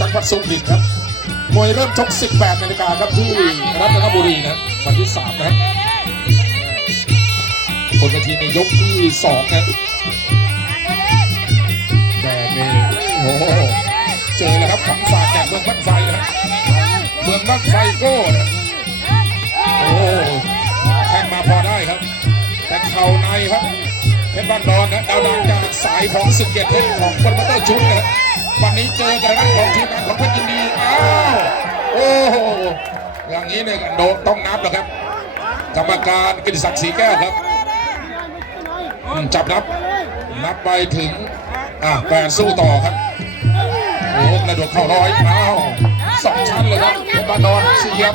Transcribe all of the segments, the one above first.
จังหวัดสุรินทร์ครับ มวยเริ่มชก 18นาฬิกาครับที่รัตนบุรีนะวันที่ 3 นะครับบนเวทีในยกที่2นะแดงนี่โอ้โหเจอแล้วครับของฝากจากเมืองบ้านไฟนะเมืองบ้านไฟโก้นะโอ้โหแข่งมาพอได้ครับ แต่เข่าในครับเพชรบ้านดอนนะดาวดังจากสายของสึกเกียรติเพชรของโปรโมเตอร์ชุดนะครับ วันนี้เจอกับนักของทีมงานของเพชรยินดีอ้าวโอ้โหอย่างนี้เนี่ยโดนต้องนับแล้วครับ กรรมการกิติศักดิ์ศรีแก้วครับจับนับนับไปถึงอ่าแปดสู้ต่อครับโอ้โหกระโดดเข้าร้อยอ้าวสองชั้นเลยครับเพชรบานดอนเสียบ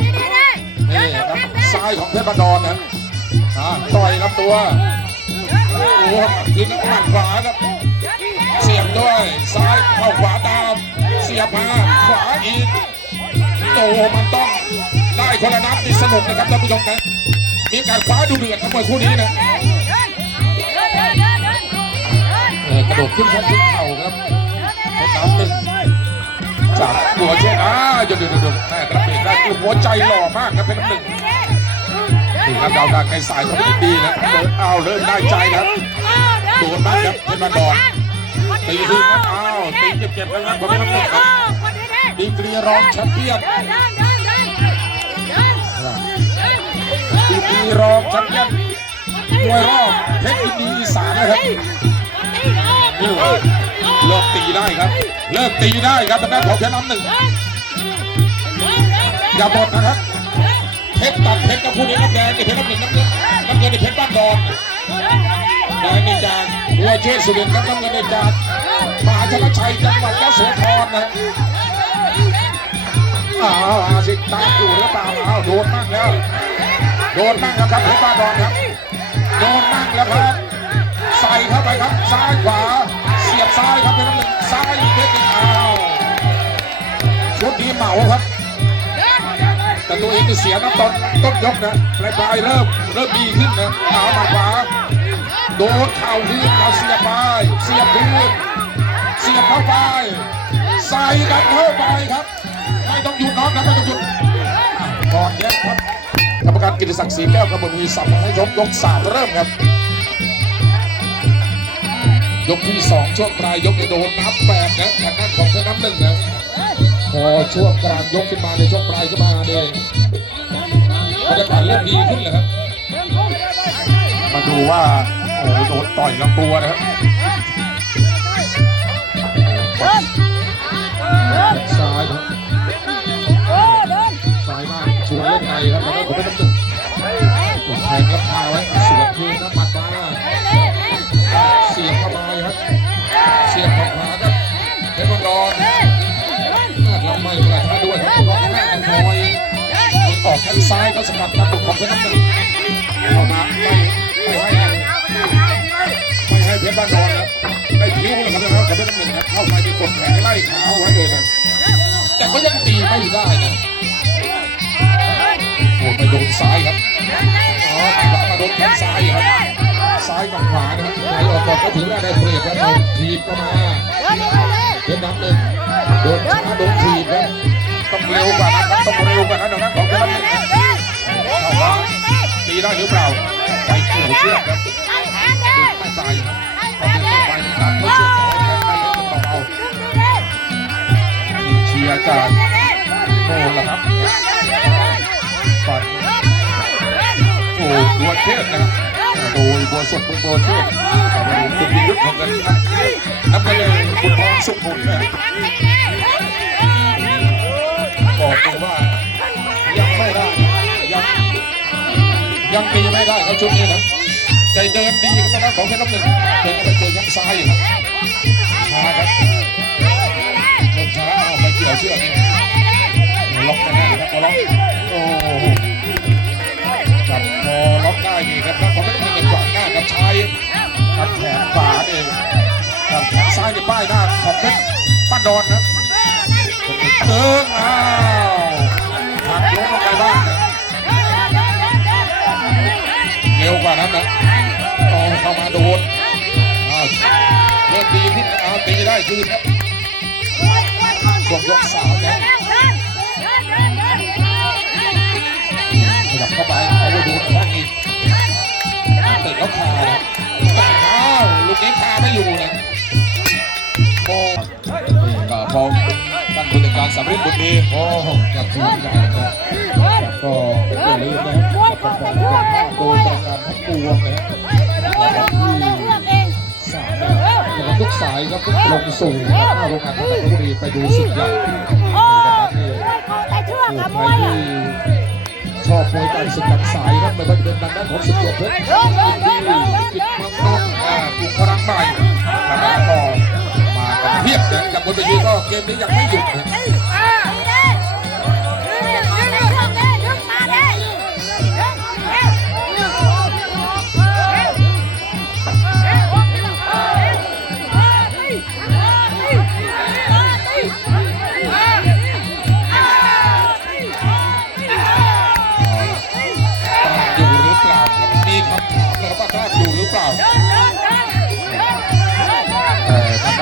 นี่ครับซ้ายของเพชรบานดอนนะอ่าต่อยลำตัวโอ้โหคืนน้ำหมัดขวาครับ เสียบด้วยซ้ายเข้าขวาตาม เสียบมาขวาอีกโอ้โหมันต้องได้คนละนัดนี่สนุกนะครับท่านผู้ชมนะมีการคว้าดูเดือดทั้งมวยคู่นี้นะกระโดดขึ้นชั้นขึ้นเข่าครับเป็นน้ำหนึ่งจากหัวเช่นอ่าเดี๋ยวเดี๋ยวเดี๋ยวแม่กระเบนได้คือหัวใจหล่อมากครับเป็นน้ำหนึ่งนี่ครับดาวดังในสายของอินดีนะเดินเอาเริ่มได้ใจครับโดนบ้างครับเป็นมาดอน ตีขึ้นครับอ้าวตีเจ็บๆแล้วครับผมไม่ต้องหมดครับดีกรีรองแชมเปี้ยนดีกรีรองแชมเปี้ยนมวยรอบเพชรยินดีอีสานนะครับนี่เลิกตีได้ครับ เลิกตีได้ครับทางด้านของเพชรน้ำหนึ่งอย่าหมดนะครับเพชรตัดเพชรกับผู้นี้น้ำแดงนี่เพชรน้ำหนึ่งน้ำเงิน แดงนี่จากหัวเชษสุรินทร์ครับน้ำเงินนี่จากมหาชนชัยจังหวัดยะโสธรนะอ้าวอาสิตามอยู่หรือเปล่าอ้าวโดนมากแล้วโดนมากแล้วครับเพชรบ้าดอนครับโดนมากแล้วครับใส่เข้าไปครับซ้ายขวาเสียบซ้ายครับเป็นน้ำหนึ่งซ้ายอีกเพชรอ้าวชุดนี้เหมาครับแต่ตัวเองก็เสียน้ำตอนต้นยกนะปลายปลายเริ่มเริ่มดีขึ้นนะขาหมัดขวา โดนเข่าขึ้นเอาเสียบไป เสียบคืนเสียบเข้าไป ใส่กันเข้าไปครับ ไม่ต้องหยุดน้องนะไม่ต้องหยุดก่อนแยกครับกรรมการกิติศักดิ์ศรีแก้วกระบวนมีสับให้ยกยกสามเริ่มครับ ยกที่สองช่วงปลายยกเนี่ยโดนนับแปดนะทางด้านของเพชรน้ำหนึ่งนะพอช่วงกลางยกขึ้นมาในช่วงปลายขึ้นมาเนี่ยบรรยากาศเริ่มดีขึ้นเลยครับ มาดูว่า อ้โหโดนต่อยลำตัวนะครับซ้ายครับซ้ายมากสวนเล่นในครับแล้วก็ผมเป็นน้ำหนึ่งแทงกับพาไว้สวนคืนน้ำหมัดมาเสียบเข้าไปครับ เสียบเข้าขวาครับเพชรมังกรเราไม่กระทะด้วยครับเพราะว่าหน้ากันคอยออกแข้งซ้ายก็สกัดกระตุกของเพชรน้ำหนึ่งเข้ามา เข้าไปไปกดแขนไล่ขาเอาไว้เลยนะแต่ก็ยังตีไม่ได้นะโอ้ไปโดนซ้ายครับอ๋อหลังมาโดนแข้งซ้ายครับซ้ายกับขวานะครับไหลออกก่อนก็ถือว่าได้เปรียบแล้วโดนทีบก็มาเพชรน้ำหนึ่งโดนช้าโดนถีบครับต้องเร็วกว่านั้นครับต้องเร็วกว่านั้นนะของเพชรน้ำหนึ่งเข้ามาตีได้หรือเปล่าไปเกี่ยวเชือกครับไม่ตายครับ ยร์จากโน่นแหละครับฝันโอ้บัวเทพนะครับโดยบัวสดเมืองบัวเทพแต่ว่าคุณพิยุทธ์ของกันครับน้ำเงินคุณทองสุขุมนะบอกเลยว่ายังไม่ได้ยังยังตีไม่ได้ครับชุดนี้นะใจเดินดีครับนะของเพชรน้ำหนึ่งเดินไปเจอข้างซ้ายอยู่ครับช้าครับ เกี่ยวเชือกนี่ล็อกแน่ๆครับพอล็อกโอ้จับพอล็อกได้นี่ครับแล้วของเพชรน้ำหนึ่งขวางหน้ากับชายกับแขนขวาเองครับแขนซ้ายในป้ายหน้าของเพชรป้าดอนนะเติงอ้าวหักล้มลงไปบ้างเร็วกว่านั้นนะโอ้เข้ามาโดนเริ่มดีขึ้นนะอ้าตีได้คืนครับ วงยกสามนะขยับเข้าไปเอาดูแข้งอีกเตะแล้วคาอ้าวลูกนี้คาไม่อยู่นะโอ้ก็พร้อมท่านผู้จัดการสำริดบุตรีโอ้กับทีมใหญ่นะก็อย่าลืมนะครับกับกาคโดยประการทั้งปวงนะที่ ทุกสายครับลงสู่หน้าโรงงานพระนบุรีไปดูสุดใหญ่นะครับนี่ผู้ใครที่ชอบมวยการศึกดันสายครับไม่ว่าจะเป็นดังด้านของสุดยอดเพชรที่กิจมังนนท์อ่ากุพลังใหม่นะครับก็มาเพียบนะกับบนเวทีก็เกมนี้ยังไม่หยุดนะ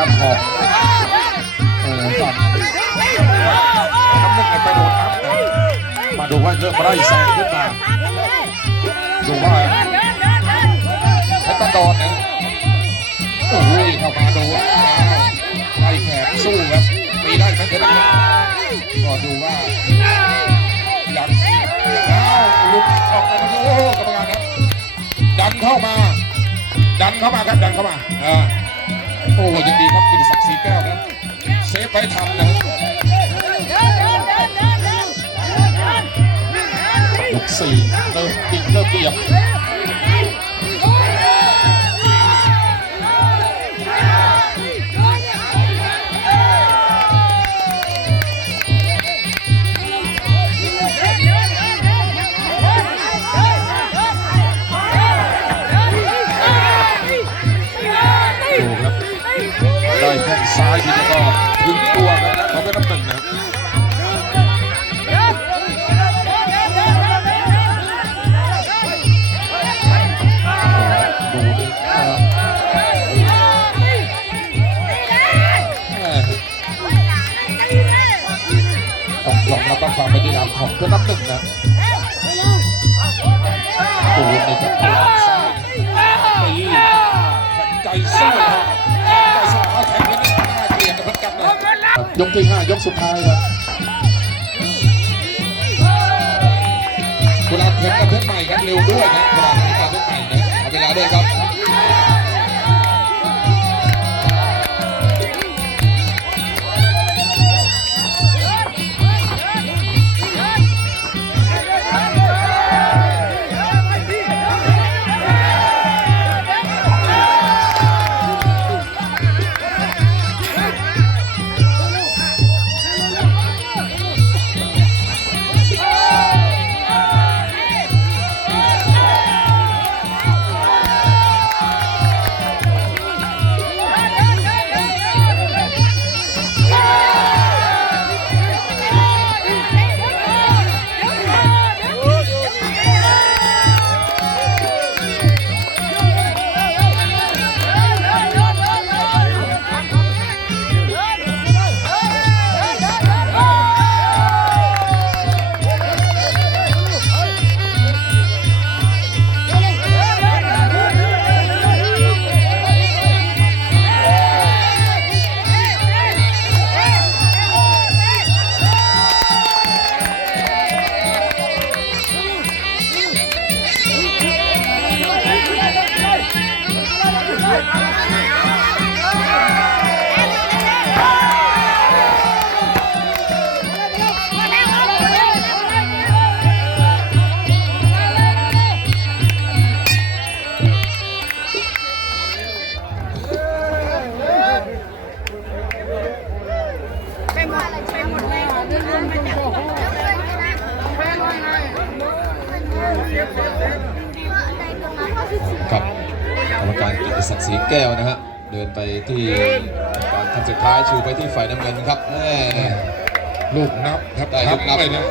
แต่ทางด้านของเออฝั่งน้ำหนึ่งไปโดนอัพนะมาดูว่าเริ่มไล่แซงขึ้นมาดูว่าเพชรตะดอนนะโอ้ยเข้ามาดูไล่แขนสู้ครับมีได้ไหมเพชรตะดอนก็ดูว่ายังอ้าลุดออกมาดูโอ้กรรมการนะดันเข้ามา ดันเข้ามาครับดันเข้ามาอ่า โอ้ยังดีครับกินศักดิ์ศรีแก้วนะเซฟไปทำนะครับยกสี่เริ่มติดเริ่มเบียบ ของเพื่อนนับหนึ่งนะดูนี่ครับดูซ้ายตีใจสู้นะครับใจสลาแข็งกันนี่น่าเกลียดนะเพื่อนกันนะยกที่ห้ายกสุดท้ายครับเวลาเทมกับเพื่อนใหม่ครับเร็วด้วยนะเวลาเทมกับเพื่อนใหม่นะเอาเวลาด้วยครับ กับกรรมการกิติศักดิ์ศรีแก้วนะฮะเดินไปที่การทำสุดท้ายชูไปที่ฝ่ายน้ำเงินครับแม่ลูกนับครับได้ลูกนับ